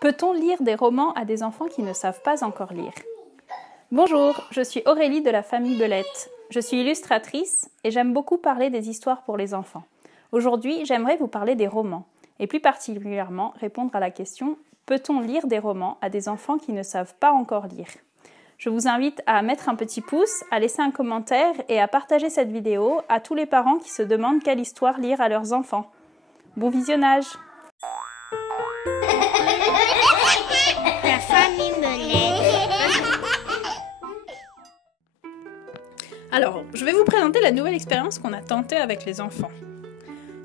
Peut-on lire des romans à des enfants qui ne savent pas encore lire? Bonjour, je suis Aurélie de la famille Belette. Je suis illustratrice et j'aime beaucoup parler des histoires pour les enfants. Aujourd'hui, j'aimerais vous parler des romans et plus particulièrement répondre à la question « Peut-on lire des romans à des enfants qui ne savent pas encore lire ?» Je vous invite à mettre un petit pouce, à laisser un commentaire et à partager cette vidéo à tous les parents qui se demandent quelle histoire lire à leurs enfants. Bon visionnage! La famille Belette. Alors, je vais vous présenter la nouvelle expérience qu'on a tentée avec les enfants.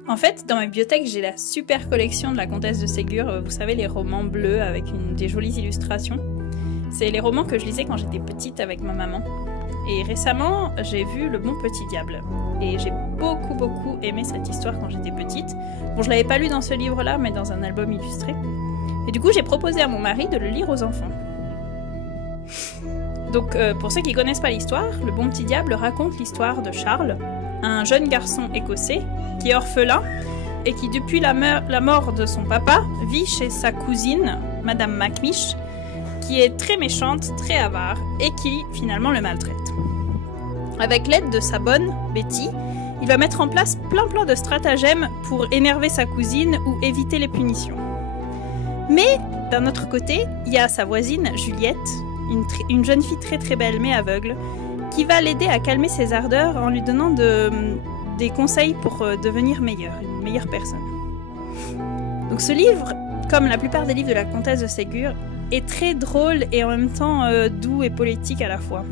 En fait, dans ma bibliothèque, j'ai la super collection de la comtesse de Ségur, vous savez, les romans bleus avec des jolies illustrations. C'est les romans que je lisais quand j'étais petite avec ma maman. Et récemment, j'ai vu Le Bon Petit Diable. Et j'ai beaucoup aimé cette histoire quand j'étais petite. Bon, je l'avais pas lu dans ce livre-là, mais dans un album illustré. Et du coup, j'ai proposé à mon mari de le lire aux enfants. Donc, pour ceux qui ne connaissent pas l'histoire, Le Bon Petit Diable raconte l'histoire de Charles, un jeune garçon écossais qui est orphelin et qui, depuis la mort de son papa, vit chez sa cousine, Madame Macmish, qui est très méchante, très avare et qui, finalement, le maltraite. Avec l'aide de sa bonne, Betty, il va mettre en place plein de stratagèmes pour énerver sa cousine ou éviter les punitions. Mais, d'un autre côté, il y a sa voisine, Juliette, une jeune fille très belle mais aveugle, qui va l'aider à calmer ses ardeurs en lui donnant des conseils pour devenir une meilleure personne. Donc ce livre, comme la plupart des livres de la comtesse de Ségur, est très drôle et en même temps doux et poétique à la fois.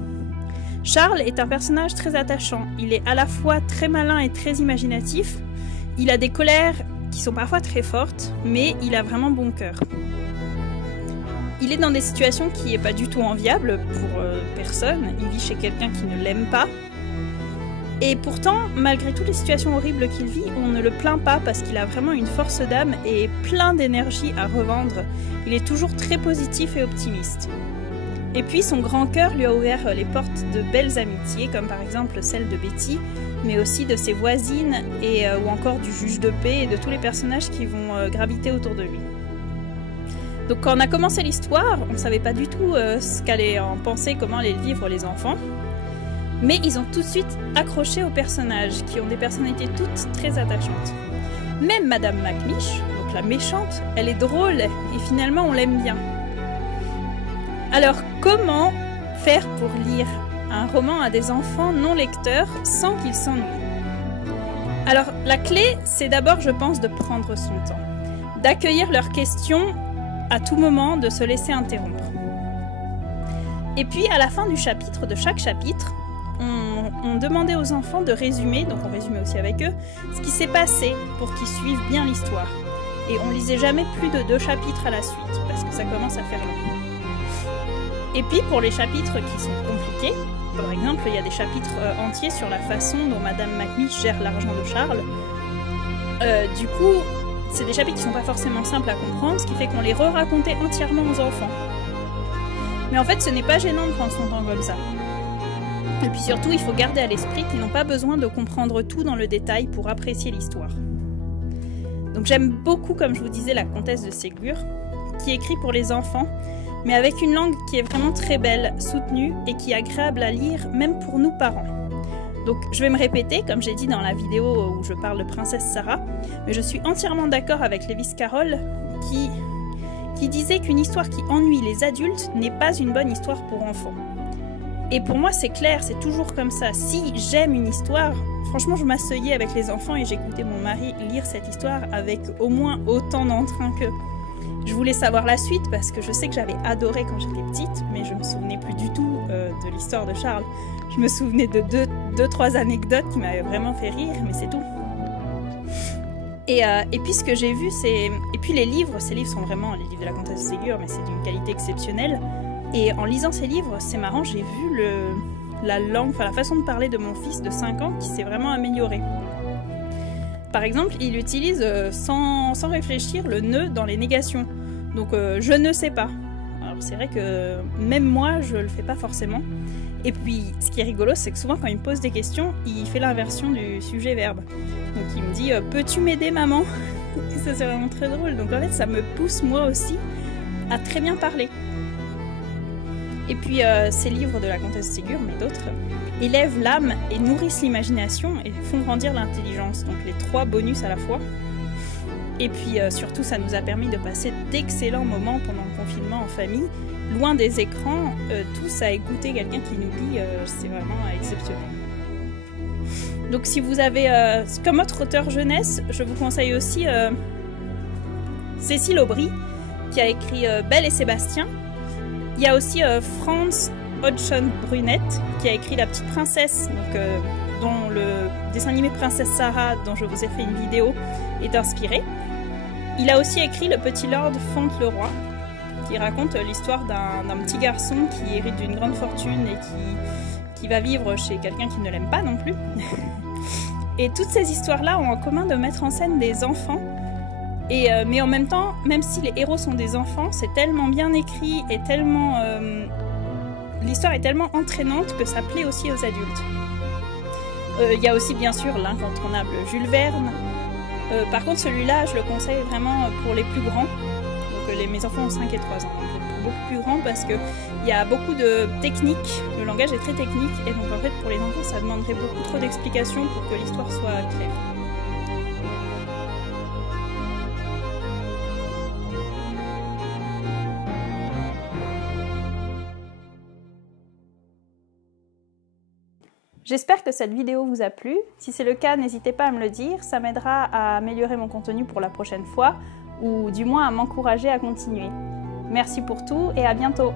Charles est un personnage très attachant, il est à la fois très malin et très imaginatif, il a des colères qui sont parfois très fortes, mais il a vraiment bon cœur. Il est dans des situations qui n'est pas du tout enviable pour personne. Il vit chez quelqu'un qui ne l'aime pas. Et pourtant, malgré toutes les situations horribles qu'il vit, on ne le plaint pas parce qu'il a vraiment une force d'âme et plein d'énergie à revendre. Il est toujours très positif et optimiste. Et puis, son grand cœur lui a ouvert les portes de belles amitiés, comme par exemple celle de Betty, mais aussi de ses voisines ou encore du juge de paix et de tous les personnages qui vont graviter autour de lui. Donc quand on a commencé l'histoire, on ne savait pas du tout ce qu'allaient en penser, comment allaient le vivre les enfants. Mais ils ont tout de suite accroché aux personnages, qui ont des personnalités toutes très attachantes. Même Madame Macmish, donc la méchante, elle est drôle et finalement on l'aime bien. Alors comment faire pour lire un roman à des enfants non lecteurs sans qu'ils s'ennuient? Alors la clé, c'est d'abord, je pense, de prendre son temps, d'accueillir leurs questions à tout moment, de se laisser interrompre. Et puis à la fin de chaque chapitre, on demandait aux enfants de résumer, donc on résumait aussi avec eux, ce qui s'est passé pour qu'ils suivent bien l'histoire. Et on lisait jamais plus de 2 chapitres à la suite, parce que ça commence à faire long. Et puis pour les chapitres qui sont compliqués, par exemple il y a des chapitres entiers sur la façon dont Madame Macmish gère l'argent de Charles. Du coup, c'est des chapitres qui ne sont pas forcément simples à comprendre, ce qui fait qu'on les re-racontait entièrement aux enfants. Mais en fait, ce n'est pas gênant de prendre son temps comme ça. Et puis surtout, il faut garder à l'esprit qu'ils n'ont pas besoin de comprendre tout dans le détail pour apprécier l'histoire. Donc j'aime beaucoup, comme je vous disais, la comtesse de Ségur, qui écrit pour les enfants, mais avec une langue qui est vraiment très belle, soutenue, et qui est agréable à lire, même pour nous parents. Donc je vais me répéter, comme j'ai dit dans la vidéo où je parle de Princesse Sarah, mais je suis entièrement d'accord avec Lewis Carroll qui disait qu'une histoire qui ennuie les adultes n'est pas une bonne histoire pour enfants. Et pour moi c'est clair, c'est toujours comme ça. Si j'aime une histoire, franchement je m'asseyais avec les enfants et j'écoutais mon mari lire cette histoire avec au moins autant d'entrain qu'eux. Je voulais savoir la suite parce que je sais que j'avais adoré quand j'étais petite, mais je me souvenais plus du tout de l'histoire de Charles. Je me souvenais de 2-3 anecdotes qui m'avaient vraiment fait rire, mais c'est tout. Et puis ce que j'ai vu, c'est... Et puis ces livres sont vraiment les livres de la comtesse de Ségur, mais c'est d'une qualité exceptionnelle. Et en lisant ces livres, c'est marrant, j'ai vu la façon de parler de mon fils de 5 ans qui s'est vraiment améliorée. Par exemple, il utilise sans réfléchir le ne dans les négations. Donc je ne sais pas. Alors c'est vrai que même moi je le fais pas forcément. Et puis ce qui est rigolo, c'est que souvent quand il me pose des questions, il fait l'inversion du sujet-verbe. Donc il me dit peux-tu m'aider maman? Et ça c'est vraiment très drôle. Donc en fait ça me pousse moi aussi à très bien parler. Et puis ces livres de la comtesse Ségur, mais d'autres, élèvent l'âme et nourrissent l'imagination et font grandir l'intelligence. Donc les 3 bonus à la fois. Et puis surtout, ça nous a permis de passer d'excellents moments pendant le confinement en famille, loin des écrans, tous à écouter quelqu'un qui nous lit, c'est vraiment exceptionnel. Donc si vous avez, comme autre auteur jeunesse, je vous conseille aussi Cécile Aubry, qui a écrit Belle et Sébastien. Il y a aussi Franz Hodgson Brunette, qui a écrit La Petite Princesse, donc, dont le dessin animé Princesse Sarah, dont je vous ai fait une vidéo, est inspiré. Il a aussi écrit Le Petit Lord Fauntleroy, qui raconte l'histoire d'un petit garçon qui hérite d'une grande fortune et qui va vivre chez quelqu'un qui ne l'aime pas non plus. Et toutes ces histoires-là ont en commun de mettre en scène des enfants. Mais en même temps, même si les héros sont des enfants, c'est tellement bien écrit et tellement... l'histoire est tellement entraînante que ça plaît aussi aux adultes. Il y a aussi bien sûr l'incontournable Jules Verne. Par contre celui-là, je le conseille vraiment pour les plus grands. Donc mes enfants ont 5 et 3 ans, donc beaucoup plus grands parce qu'il y a beaucoup de techniques. Le langage est très technique et donc en fait pour les enfants ça demanderait beaucoup trop d'explications pour que l'histoire soit claire. J'espère que cette vidéo vous a plu. Si c'est le cas, n'hésitez pas à me le dire, ça m'aidera à améliorer mon contenu pour la prochaine fois, ou du moins à m'encourager à continuer. Merci pour tout et à bientôt!